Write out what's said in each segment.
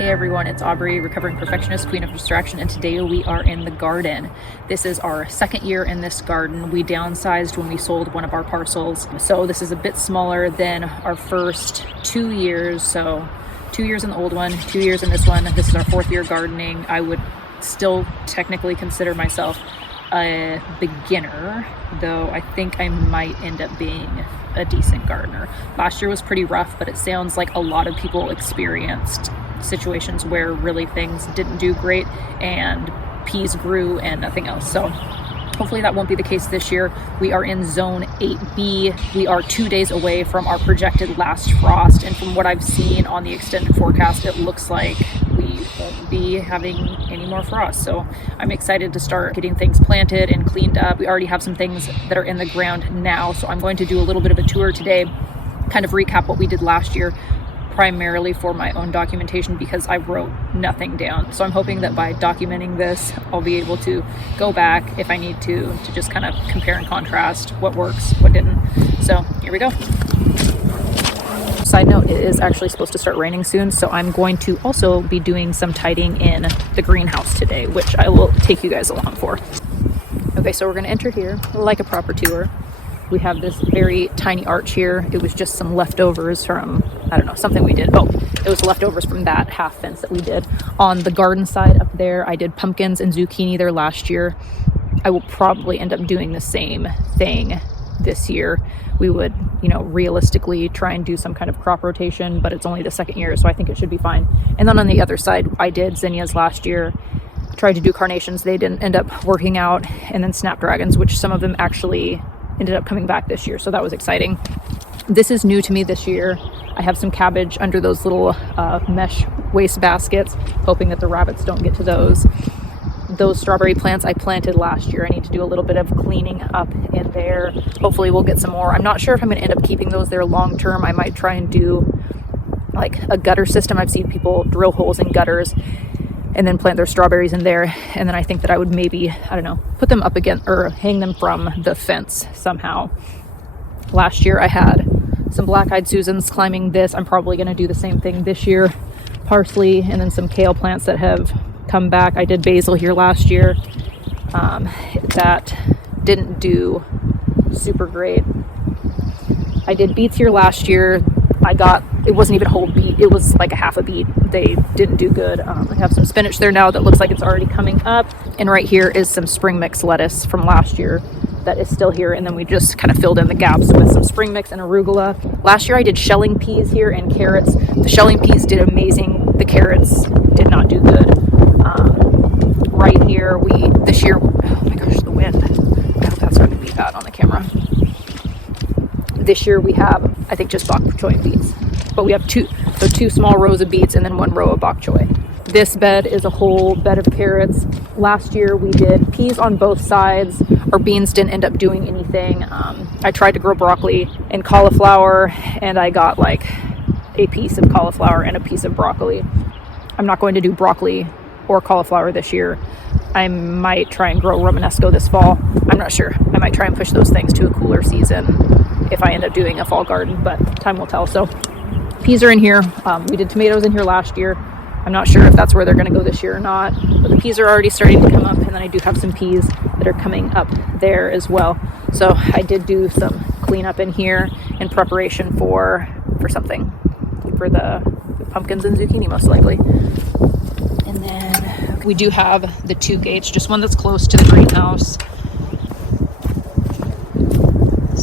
Hey everyone, it's Aubrey, recovering perfectionist, queen of distraction, and today we are in the garden. This is our second year in this garden. We downsized when we sold one of our parcels, so this is a bit smaller than our first 2 years. So 2 years in the old one, 2 years in this one. This is our fourth year gardening. I would still technically consider myself a beginner, though I think I might end up being a decent gardener. Last year was pretty rough, but it sounds like a lot of people experienced situations where really things didn't do great and peas grew and nothing else. So hopefully that won't be the case this year. We are in zone 8B. We are 2 days away from our projected last frost, and from what I've seen on the extended forecast, it looks like we won't be having any more frost. So I'm excited to start getting things planted and cleaned up. We already have some things that are in the ground now, so I'm going to do a little bit of a tour today, kind of recap what we did last year, primarily for my own documentation because I wrote nothing down. So I'm hoping that by documenting this, I'll be able to go back if I need to just kind of compare and contrast what works, what didn't. So here we go. Side note, it is actually supposed to start raining soon, so I'm going to also be doing some tidying in the greenhouse today, which I will take you guys along for. Okay, so we're going to enter here like a proper tour. We have this very tiny arch here. It was just some leftovers from, I don't know, something we did. Oh, it was leftovers from that half fence that we did. On the garden side up there, I did pumpkins and zucchini there last year. I will probably end up doing the same thing this year. We would, realistically try and do some kind of crop rotation, but it's only the second year, so I think it should be fine. And then on the other side, I did zinnias last year. Tried to do carnations. They didn't end up working out. And then snapdragons, which some of them actually ended up coming back this year, so that was exciting. This is new to me this year. I have some cabbage under those little mesh waste baskets, hoping that the rabbits don't get to those. Those strawberry plants I planted last year. I need to do a little bit of cleaning up in there. Hopefully we'll get some more. I'm not sure if I'm going to end up keeping those there long term. I might try and do like a gutter system. I've seen people drill holes in gutters and then plant their strawberries in there. And then I think that I would maybe, put them up again or hang them from the fence somehow. Last year I had some black-eyed Susans climbing this. I'm probably going to do the same thing this year. Parsley, and then some kale plants that have come back. I did basil here last year. That didn't do super great. I did beets here last year. It wasn't even a whole beet, it was like a half a beet. They didn't do good. I have some spinach there now that looks like it's already coming up. And right here is some spring mix lettuce from last year that is still here. And then we just kind of filled in the gaps with some spring mix and arugula. Last year I did shelling peas here and carrots. The shelling peas did amazing. The carrots did not do good. Right here, this year, oh my gosh, the wind. I hope that's not going to be bad on the camera. This year we have, I think, just bok choy beets. But we have two small rows of beets and then one row of bok choy. This bed is a whole bed of carrots. Last year we did peas on both sides. Our beans didn't end up doing anything. I tried to grow broccoli and cauliflower, and I got like a piece of cauliflower and a piece of broccoli. I'm not going to do broccoli or cauliflower this year. I might try and grow Romanesco this fall. I'm not sure. I might try and push those things to a cooler season if I end up doing a fall garden, but time will tell. So peas are in here. We did tomatoes in here last year. I'm not sure if that's where they're going to go this year or not, but the peas are already starting to come up, and then I do have some peas that are coming up there as well. So I did do some cleanup in here in preparation for something, for the pumpkins and zucchini most likely. And then we do have the 2 gates, just one that's close to the greenhouse.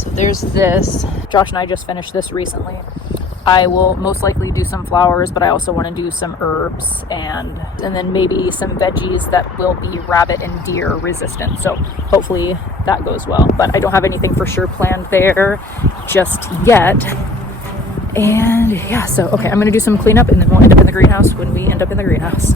So there's this. Josh and I just finished this recently. I will most likely do some flowers, but I also want to do some herbs and then maybe some veggies that will be rabbit and deer resistant. So hopefully that goes well. But I don't have anything for sure planned there just yet. And yeah, so okay, I'm going to do some cleanup and then we'll end up in the greenhouse when we end up in the greenhouse.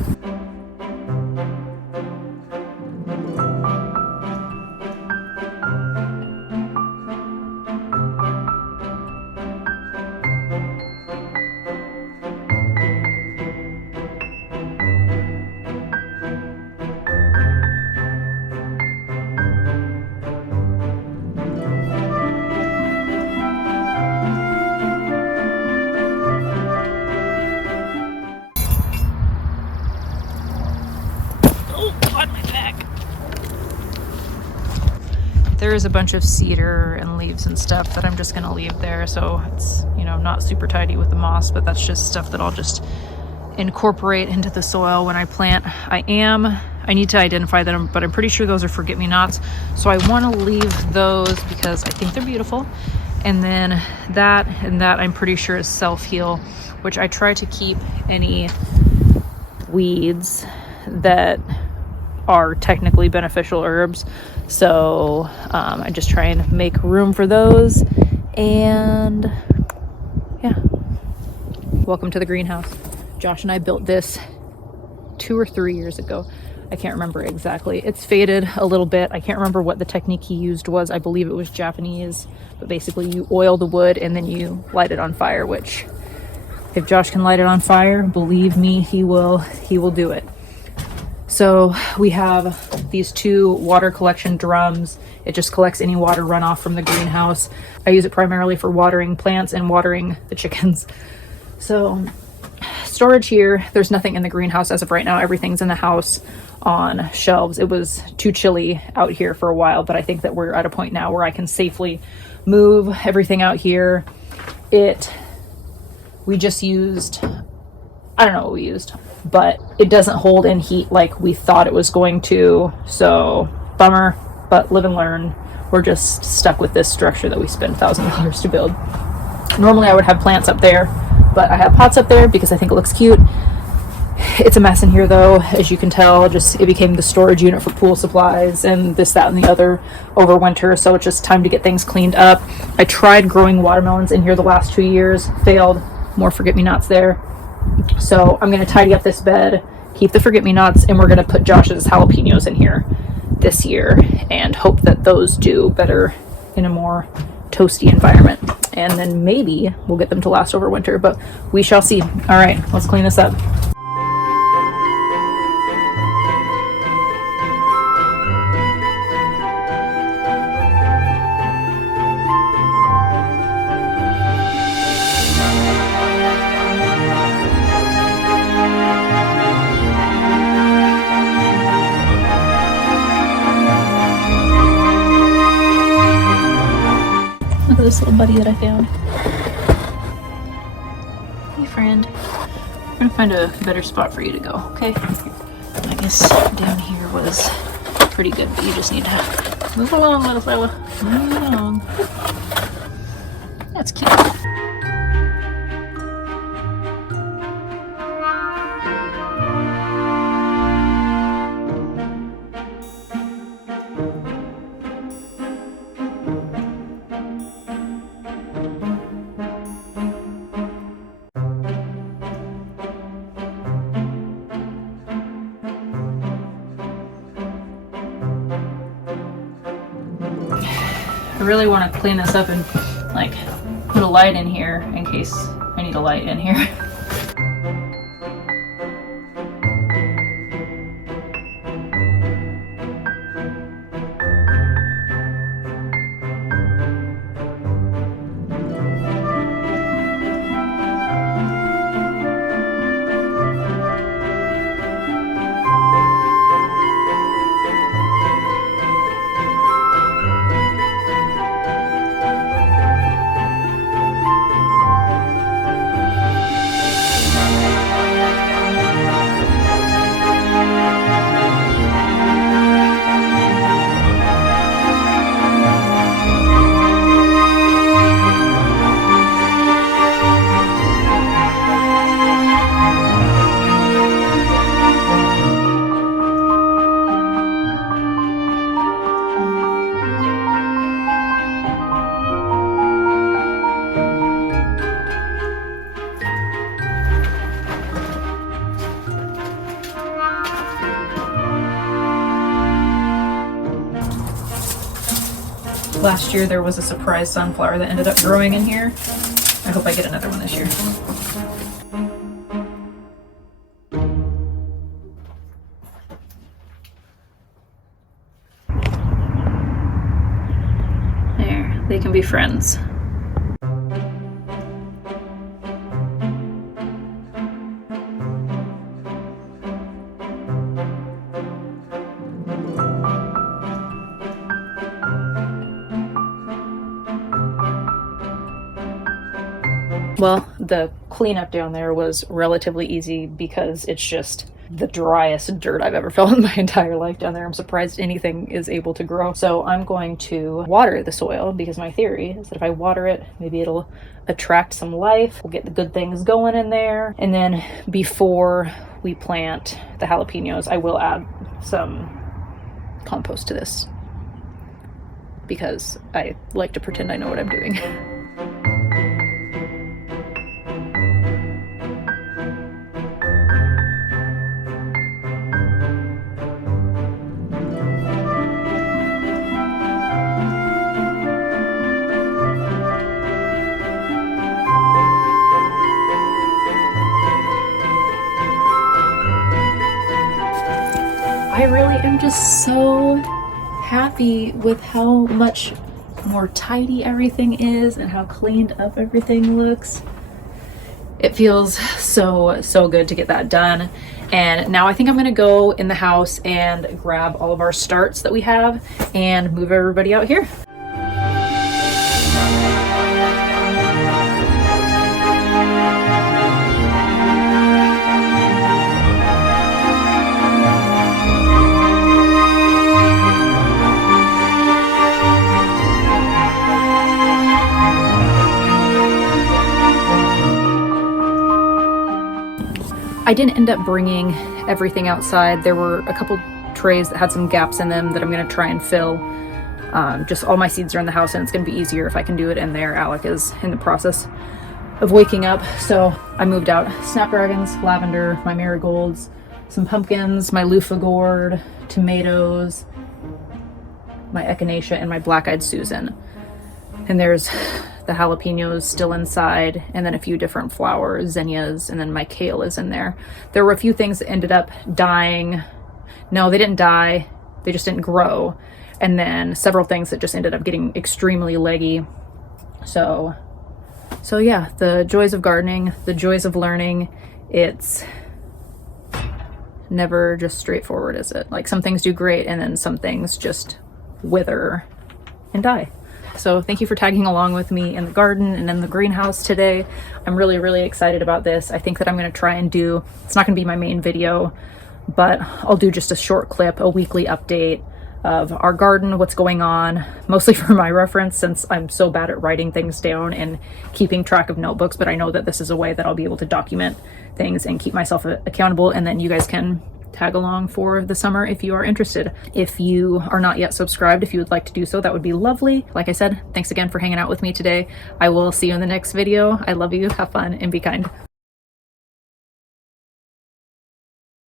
there is a bunch of cedar and leaves and stuff that I'm just gonna leave there, so it's, you know, not super tidy with the moss, but that's just stuff that I'll just incorporate into the soil when I plant. I need to identify them, but I'm pretty sure those are forget-me-nots, so I want to leave those because I think they're beautiful. And then that I'm pretty sure is self-heal, which I try to keep any weeds that are technically beneficial herbs, so I just try and make room for those. And yeah, welcome to the greenhouse. Josh and I built this 2 or 3 years ago. I can't remember exactly. It's faded a little bit. I can't remember what the technique he used was. I believe it was Japanese, but basically you oil the wood and then you light it on fire, which if Josh can light it on fire, believe me, he will do it. So we have these 2 water collection drums. It just collects any water runoff from the greenhouse. I use it primarily for watering plants and watering the chickens. So storage here, there's nothing in the greenhouse as of right now. Everything's in the house on shelves. It was too chilly out here for a while, but I think that we're at a point now where I can safely move everything out here. We just used, I don't know what we used, but it doesn't hold in heat like we thought it was going to, so bummer, but live and learn. We're just stuck with this structure that we spent $1,000 to build. Normally I would have plants up there, but I have pots up there because I think it looks cute. It's a mess in here though, as you can tell. Just it became the storage unit for pool supplies and this, that, and the other over winter, so it's just time to get things cleaned up. I tried growing watermelons in here the last 2 years, failed. More forget-me-nots there. So I'm going to tidy up this bed, keep the forget-me-nots, and we're going to put Josh's jalapenos in here this year and hope that those do better in a more toasty environment. And then maybe we'll get them to last over winter, but we shall see. All right, let's clean this up. Look at this little buddy that I found. Hey friend. I'm gonna find a better spot for you to go, okay? I guess down here was pretty good, but you just need to move along, little fella. Move along. That's cute. I really want to clean this up and like put a light in here in case I need a light in here. Last year there was a surprise sunflower that ended up growing in here. I hope I get another one this year. There, they can be friends. Well, the cleanup down there was relatively easy because it's just the driest dirt I've ever felt in my entire life down there. I'm surprised anything is able to grow. So I'm going to water the soil because my theory is that if I water it, maybe it'll attract some life. We'll get the good things going in there. And then before we plant the jalapenos, I will add some compost to this because I like to pretend I know what I'm doing. I really am just so happy with how much more tidy everything is and how cleaned up everything looks. It feels so good to get that done. And now I think I'm gonna go in the house and grab all of our starts that we have and move everybody out here. I didn't end up bringing everything outside. There were a couple trays that had some gaps in them that I'm gonna try and fill. Just all my seeds are in the house and it's gonna be easier if I can do it in there. Alec is in the process of waking up. So I moved out snapdragons, lavender, my marigolds, some pumpkins, my loofah gourd, tomatoes, my echinacea, and my black-eyed Susan. And there's the jalapenos still inside, and then a few different flowers, zinnias, and then my kale is in there. There were a few things that ended up dying. No, they didn't die, they just didn't grow. And then several things that just ended up getting extremely leggy. So yeah, the joys of gardening, the joys of learning. It's never just straightforward, is it? Like, some things do great and then some things just wither and die. So thank you for tagging along with me in the garden and in the greenhouse today. I'm really excited about this. I think that I'm going to try and do, it's not going to be my main video, but I'll do just a short clip, a weekly update of our garden, what's going on, mostly for my reference since I'm so bad at writing things down and keeping track of notebooks. But I know that this is a way that I'll be able to document things and keep myself accountable, and then you guys can tag along for the summer if you are interested. If you are not yet subscribed, if you would like to do so, that would be lovely. Like I said, thanks again for hanging out with me today. I will see you in the next video. I love you, have fun, and be kind.